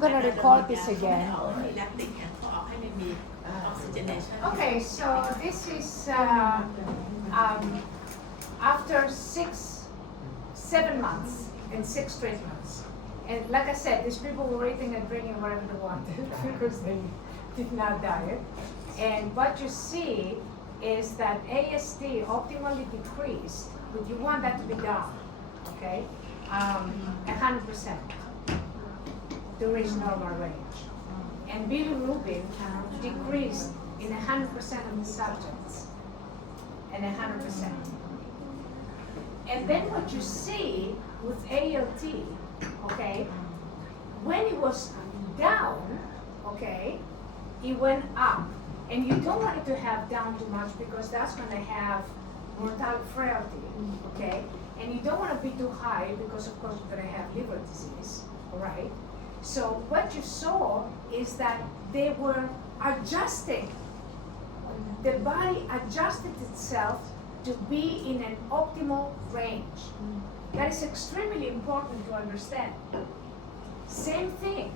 I'm gonna record this again. Okay, so this is after 7 months and 6 treatments. And like I said, these people were eating and drinking whatever they wanted because they did not diet. And what you see is that AST optimally decreased, but you want that to be down, okay? 100% to reach normal range. And bilirubin decreased in 100% of the subjects, and 100%. And then what you see with ALT, okay, when it was down, okay, it went up. And you don't want it to have down too much because that's going to have mortal frailty, okay? And you don't want to be too high because of course you're going to have liver disease, all right? So what you saw is that they were adjusting. The body adjusted itself to be in an optimal range. That is extremely important to understand. Same thing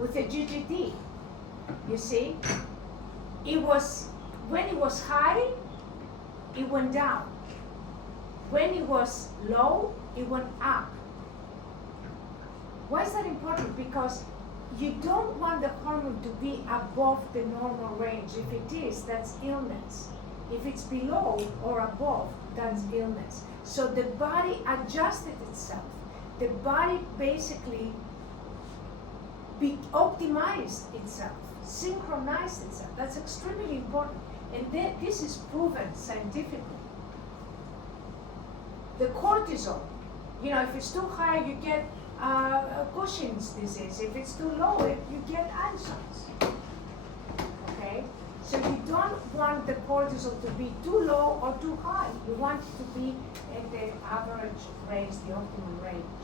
with the GGT. You see, it was, when it was high, it went down. When it was low, it went up. Why is that important? Because you don't want the hormone to be above the normal range. If it is, that's illness. If it's below or above, that's illness. So the body adjusted itself. The body basically optimized itself, synchronized itself. That's extremely important. And this is proven scientifically. The cortisol, you know, if it's too high, you get Cushing's disease. If it's too low, you get Addison's. Okay? So you don't want the cortisol to be too low or too high. You want it to be at the average range, the optimal range.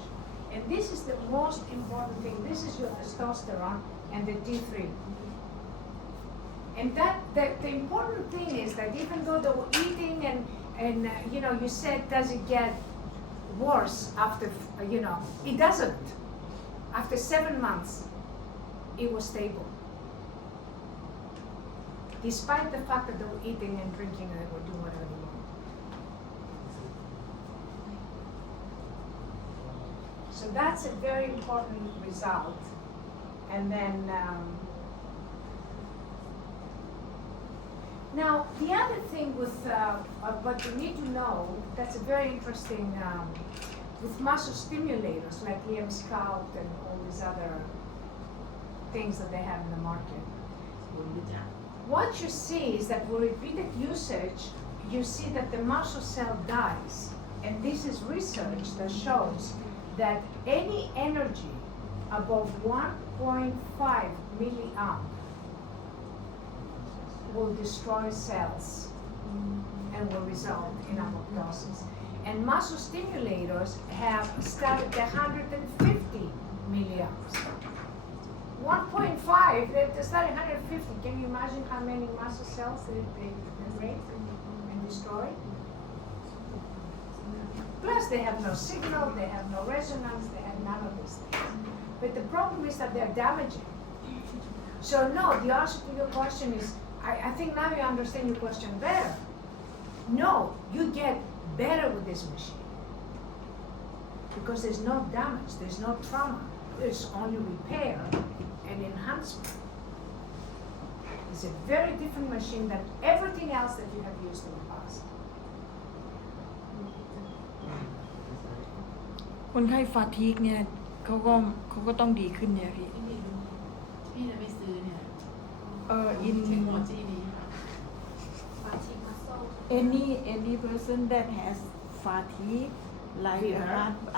And this is the most important thing. This is your testosterone and the T3. And the important thing is that even though they were eating and you know, you said, does it get worse after, you know, it doesn't. After 7 months, it was stable. Despite the fact that they were eating and drinking and they were doing whatever they wanted. So that's a very important result. And then, now the other thing with what you need to know, that's a very interesting, with muscle stimulators like Liam Scout and all these other things that they have in the market. What you see is that with repeated usage, you see that the muscle cell dies. And this is research that shows that any energy above 1.5 milliamp will destroy cells and will result in apoptosis. And muscle stimulators have started at 150 milliamps. 1.5, they started 150. Can you imagine how many muscle cells they break and destroy? Plus they have no signal, they have no resonance, they have none of these things. But the problem is that they're damaging. So no, the answer to your question is, I think now you understand your question better. No, you get better with this machine. Because there's no damage, there's no trauma. There's only repair and enhancement. It's a very different machine than everything else that you have used in the past. คนไข้ฟาทีกเนี่ยเขาก็ต้องดีขึ้นเนี่ยพี่ พี่จะไม่ซื้อเนี่ย in เทคโนโลยีนี้ค่ะ any person that has fatigue like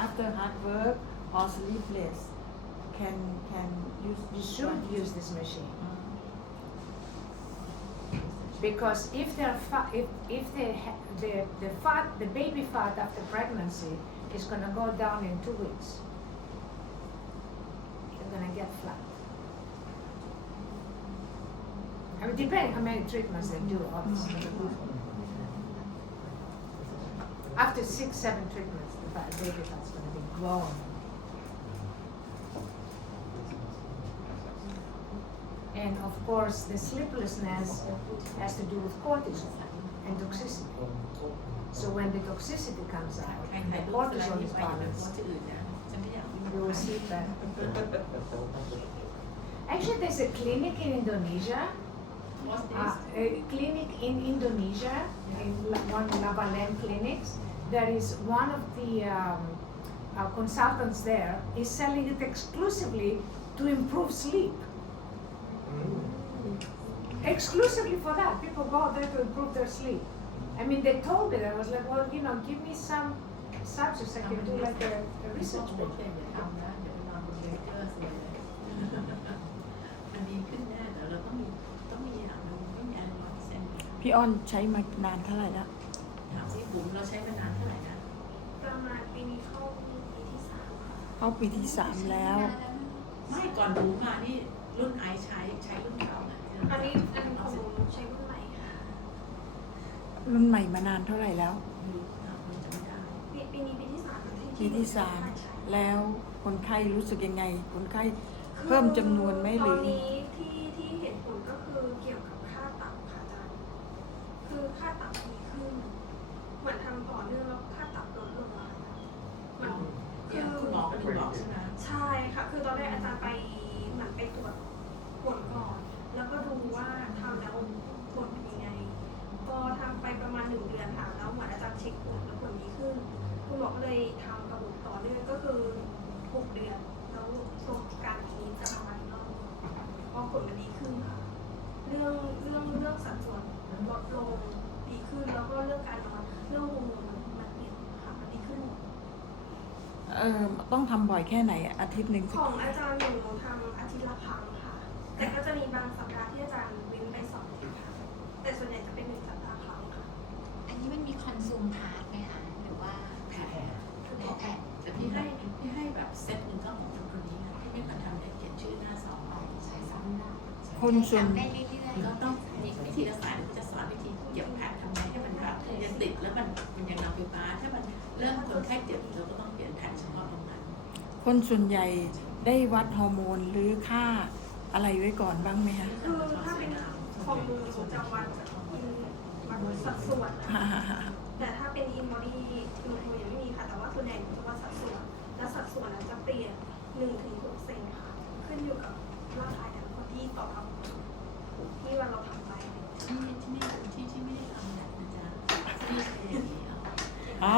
after hard work or sleepless can use You this should one. use this machine. Because if they're the baby fat after pregnancy is going to go down in 2 weeks. They're going to get flat. I mean, depending how many treatments they do, obviously. After 6, 7 treatments, the baby fat's going to be growing. And of course, the sleeplessness has to do with cortisol and toxicity. So when the toxicity comes out ใคร and ถ่าย the รูปสไลด์ cortisol นี้ is ไปแบบ balanced, ว่าจะอื่นนะฉันไม่อยากวิ่ง you will sleep better. Actually, there's a clinic in Indonesia, What's this? a clinic in Indonesia, in one Labalan clinics. There is one of the consultants there is selling it exclusively to improve sleep. Exclusively for that, people go there to improve their sleep. I mean, they told me that. I was like, well, give me some subjects I can do like a พว research ก with. เอย่าทำนะเดี๋ยวไปนอนบนเบเกอร์สวยเลยมันดีขึ้นแน่แต่เราต้องมีอย่างนึงไม่มีอะไร100% พี่อ้อนใช้มานานเท่าไหร่แล้ว ถามสิบุ๋มเราใช้มานานเท่าไหร่นะ ประมาณปีนี้เข้าปีที่3ค่ะ เข้าปีที่ 3 แล้ว ไม่ก่อนบุ๋มมานี่รุ่นไอซ์ใช้รุ่นเก่านะ อันนี้ของหนูใช้รุ่นใหม่ค่ะ รุ่นใหม่มานานเท่าไหร่แล้ว มันจะไม่ได้ ปีนี้ปีที่3ค่ะ ปีที่ 3 แล้วคนไข้รู้สึกยังไง คนไข้เพิ่มจำนวนไหมห ต รือ อนนี้ที่เห็นผลก็คือเกี่ยวกับค่าตับค่ะอาจารย์คือค่าตับดีขึ้น เหมือนทำต่อเนื่องแล้วค่าตับลดลงอะค่ะมัน เนี่ยคุณหมอก็ถึงบอกใช่ไหม ใช่ค่ะ คือตอนแรกอาจารย์ไปเหมือนไปตรวจผลก่อน แล้วก็ดูว่าทำแล้วผลเป็นยังไง พอทำไปประมาณ1 เดือนค่ะ แล้วเหมือนอาจารย์เช็คผลแล้วผลดีขึ้น คุณหมอก็เลยทำกระบุกต่อเนื่องก็คือ6 เดือน แล้วตรงกลางปีนี้จะทำมาอีกรอบพอผลมันดีขึ้นค่ะ เรื่องสัดส่วนลดลงดีขึ้น แล้วก็เรื่องการนอนเรื่องฮอร์โมนมันเปลี่ยนค่ะมันดีขึ้นหมด ต้องทำบ่อยแค่ไหนอาทิตย์หนึ่ง ของอาจารย์หนูทำอาทิตย์ละครั้งค่ะ แต่ก็จะมีบางสัปดาห์ที่อาจารย์เว้นไป2 อาทิตย์ค่ะ แต่ส่วนใหญ่จะเป็น1 สัปดาห์ครั้งค่ะ อันนี้มันมีคอนซูมพาร์ทไหมคะ หรือว่า แผล แผ่ แต่พี่ให้แบบเซตหนึ่งก็ของคนนี้นะพี่ไม่ควรทำได้เขียนชื่อหน้าซองเอา ใช้ซ้ำได้ คนส่วน จำได้เรื่อย ก็ต้องมีวิธีรักษาเดี๋ยวจะสอนวิธีเก็บแผลทำไงให้มันแบบยังติดแล้วมันยังนำไฟฟ้าถ้ามันเริ่มคนไข้เจ็บเราก็ต้องเปลี่ยนแผนเฉพาะตรงนั้น คนส่วนใหญ่ได้วัดฮอร์โมนหรือค่าอะไรไว้ก่อนบ้างไหมคะ คือถ้าเป็นของหนูจะวัดสัดส่วนนะ แต่ถ้าเป็นอินบอดี้หนูยังไม่มีค่ะ แต่ว่าส่วนใหญ่หนูจะวัดสัดส่วน และสัดส่วนนั้นจะเปลี่ยน1-6 เซนค่ะ ขึ้นอยู่กับร่างกายแต่ละคนที่ตอบรับที่ว่าเราทำไป ที่ไม่ได้ทำแบบนะจ๊ะที่เป็นอย่างนี้เอา อ๋อ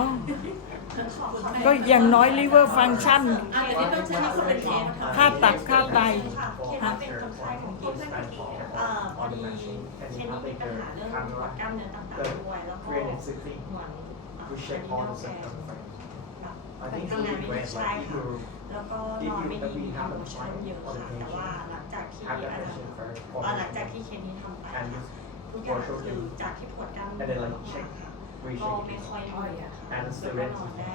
ก็อย่างน้อย liver function แต่ที่ต้องใช้คนเป็นเคส ค่าตับค่าไต ค่ะเคสที่เป็นคนไข้ของเคสสันติพอดีเคสนี้มีปัญหาเรื่องปวดกล้ามเนื้อต่างๆด้วยแล้วก็เหมือนWe check all the symptoms. เป็นทำงานไม่ได้ใช่ค่ะแล้วก็นอนไม่ดีมีโมชั่นเยอะค่ะแต่ว่าหลังจากที่หลังจากที่เคสนี้ทำไปทุกอย่างคือจากที่ปวดกล้ามเนื้อค่ะก็ไม่ค่อยมีค่ะแล้วก็นอนได้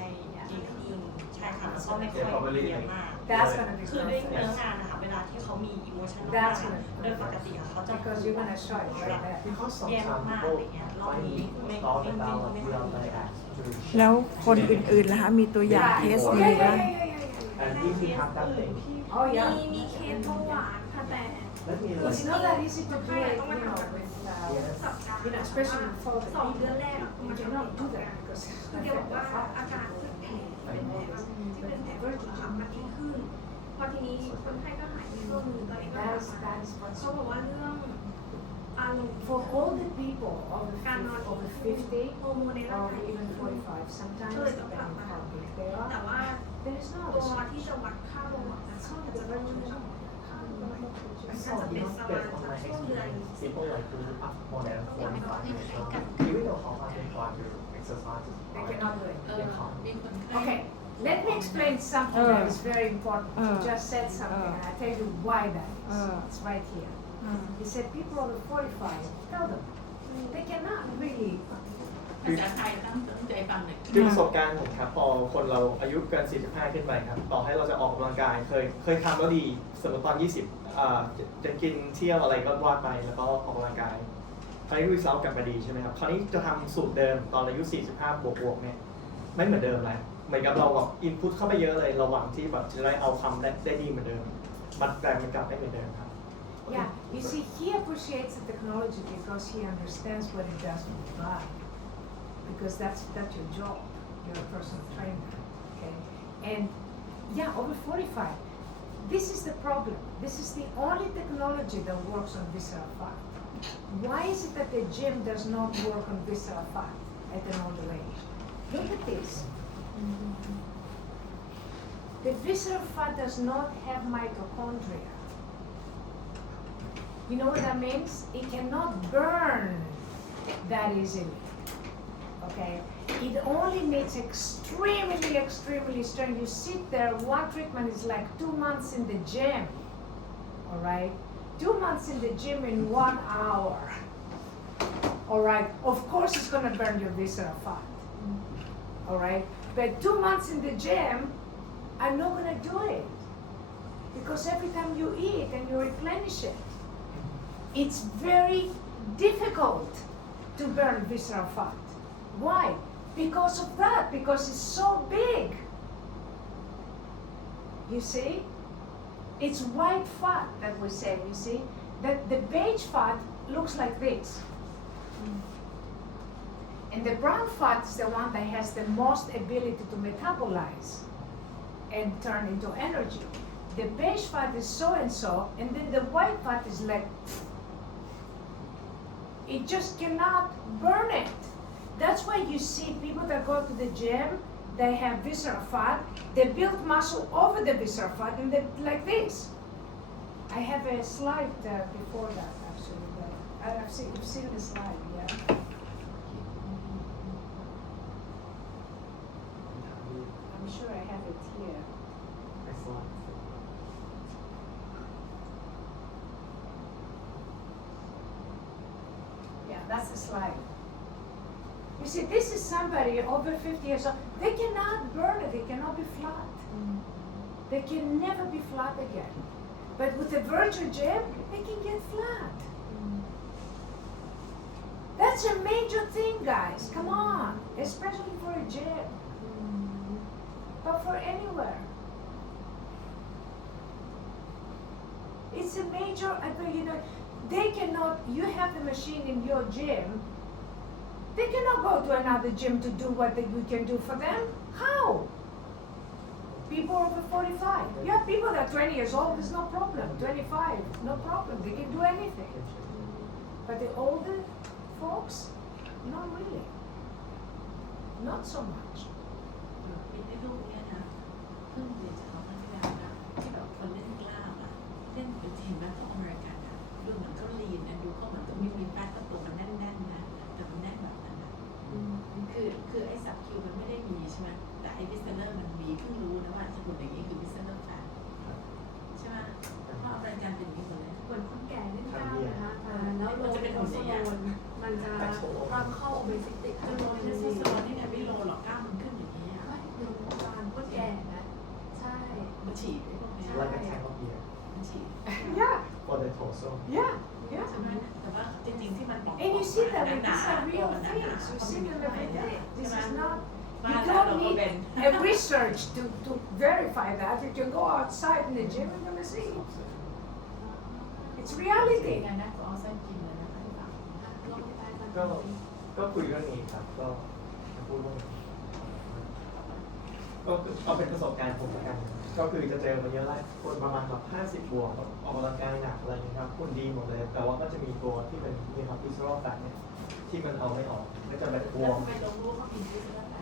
ดีขึ้นใช่ค่ะแล้วก็ไม่ค่อยเยอะมาก That's gonna be คือด้วย perfect. เนื้องานนะคะเวลาที่เขามีอิโมชันมากๆโดยปกติเขาจะ Because you're gonna show it right there. Because แย่ sometimes มากๆ people อะไรเงี้ยรอบนี้ find ไม่ thought ไม่ about ไม่ without ไม่ they ask to แล้วคนอื่นๆล่ะคะมีตัวอย่างเคส Oh, ยังไง yeah, บ้าง yeah. And if you have that thing, Oh, yeah. มีเคสเบาหวานค่ะแต่ let me It's like not that easy to do ใช่ it, ต้องมาทำแบบ with, สัปดาห์ especially for the 2 เดือนแรก people. มัน You จะ cannot ต้ do อง that because คือแกบอกว่าอาการที่เป็นแผลที่เป็นแผลค่ะมันดีขึ้น พอทีนี้คนไข้ก็หายไปช่วงนึงตอนนี้ก็กลับ that มา is what's เขาบอกว่าเรื่องอารมณ์ for all the people over การนอน over 50 ฮอร์โมนในร่าง or กาย even 45 sometimes, depending on how big they แต่ are. ว่า There is no ตัว restriction. ที่จะวัดค่าเบาหวานนะ It's คะ only จะ the ต้อง regulation. I saw based on my experience, people like to up more than 45 minutes. Even though how much they try to exercise, They cannot do it. มีคนไข้ Okay, let me explain something that is very important. You just said something, and I tell you why that is. It's right here. You said people over 45, tell them, they cannot really. ภาษาไทยตั้งใจฟังหน่อย คือประสบการณ์ผมครับพอคนเราอายุเกิน 45 ขึ้นไปครับ ต่อให้เราจะออกกำลังกายเคยทำแล้วดีสมมติตอน 20จะกินเที่ยวอะไรก็ว่าไปแล้วก็ออกกำลังกายคราวนี้รีเซลกลับมาดีใช่ไหมครับคราวนี้จะทำสูตรเดิมตอนอายุ 45 บวกๆเนี่ยไม่เหมือนเดิมแล้วเหมือนกับเราแบบอินพุตเข้าไปเยอะเลยเราหวังที่แบบจะได้เอาคำได้ดีเหมือนเดิมมันกลับไม่เหมือนเดิมครับ Yeah, you see, he appreciates the technology because he understands what it does for the body. Because that's your job. You're a personal trainer, okay? And yeah, over 45. This is the problem. This is the only technology that works on visceral fat. Why is it that the gym does not work on visceral fat at an older age? Look at this. The visceral fat does not have mitochondria. You know what that means? It cannot burn that easily. Okay? It only needs extremely, extremely strong. You sit there, one treatment is like 2 months in the gym. All right? 2 months in the gym in 1 hour. All right? Of course it's gonna burn your visceral fat. All right? But 2 months in the gym, I'm not gonna do it. Because every time you eat and you replenish it, it's very difficult to burn visceral fat. Why? Because of that, because it's so big. You see? It's white fat that we say, you see? That the beige fat looks like this. And the brown fat is the one that has the most ability to metabolize and turn into energy. The beige fat is so and so, and then the white fat is like, it just cannot burn it. That's why you see people that go to the gym, they have visceral fat, they build muscle over the visceral fat, and they like this. I have a slide before that actually, but you've seen the slide, yeah? I'm sure I have it here. Excellent. Yeah, that's the slide. You see, this is somebody over 50 years old. They cannot burn it. They cannot be flat. They can never be flat again. But with a virtual gym, they can get flat. That's a major thing, guys. Come on. Especially for a gym. But for anywhere. It's a major, you know, they cannot, you have the machine in your gym, they cannot go to another gym to do what you can do for them. How? People over 45. You have people that are 20 years old, there's no problem. 25, no problem. They can do anything. But the older folks, not really. Not so much. ไอ้ลูกเนี้ยนะเพิ่งเรียนจากเขาครั้งที่แล้วนะที่แบบคนเล่นกล้ามอะเล่นเป็นเห็นไหมพวกอเมริกันอะดูเหมือนเขาลีนนะดูเขาเหมือนกับมีแฟตก็ตัวมันแน่นๆนะแต่มันแน่นแบบนั้นนะคือไอ้สับคิวมันไม่ได้มีใช่ไหมแต่ไอ้วิสเซเลอร์มันมีเพิ่งรู้นะว่าสมุนอย่างนี้คือวิสเซเลอร์แฟตใช่ไหมเพราะอเมริกันเป็นอย่างนี้หมดเลย เหมือนคนแก่เล่นกล้ามนะคะแล้วโลเป็นโอโซโลนมันจะทำเข้าโอเบสิติ คือโลเทสโทสเตอโรนนี่เนี่ยไม่โลหรอกกล้ามมันขึ้นอย่างนี้อ่ะ ไม่ดูโบราณคนแก่นะใช่ มันฉีดไอ้พวกนี้ Like a tank of beer มันฉีด Yeah, for the torso. yeah, yeah. ใช่ไหมแต่ว่าจริงๆที่มันบอก And you see that หนา these are ๆตัว real มันหนา things. ๆ You เพราะ see มัน them มี every ข้างใน day. ใช่ This ไหม is not, บ้า you นเรา don't ก็เป็น need a research to verify that. You can go outside in the gym and you're gonna see. It's จริ reality. งๆนะก็เอาไส้กินเลยนะคะที่แบบ ลงไปมัน ก็คุยเรื่องนี้ครับ ก็จะพูดเรื่องนี้ก็เอาเป็นประสบการณ์ผมละกัน ก็คือจะเจอมาเยอะไล่คนประมาณแบบ50 บวกแบบออกกำลังกายหนักอะไรอย่างเงี้ยครับคุณดีหมดเลย แต่ว่าก็จะมีตัวที่เป็นนี่ครับ visceral fat เนี่ยที่มันเอาไม่ออกก็จะแบบบว แล้ว ม ทำไมเรารู้ว่าเขากินที่สุดแล้วแต่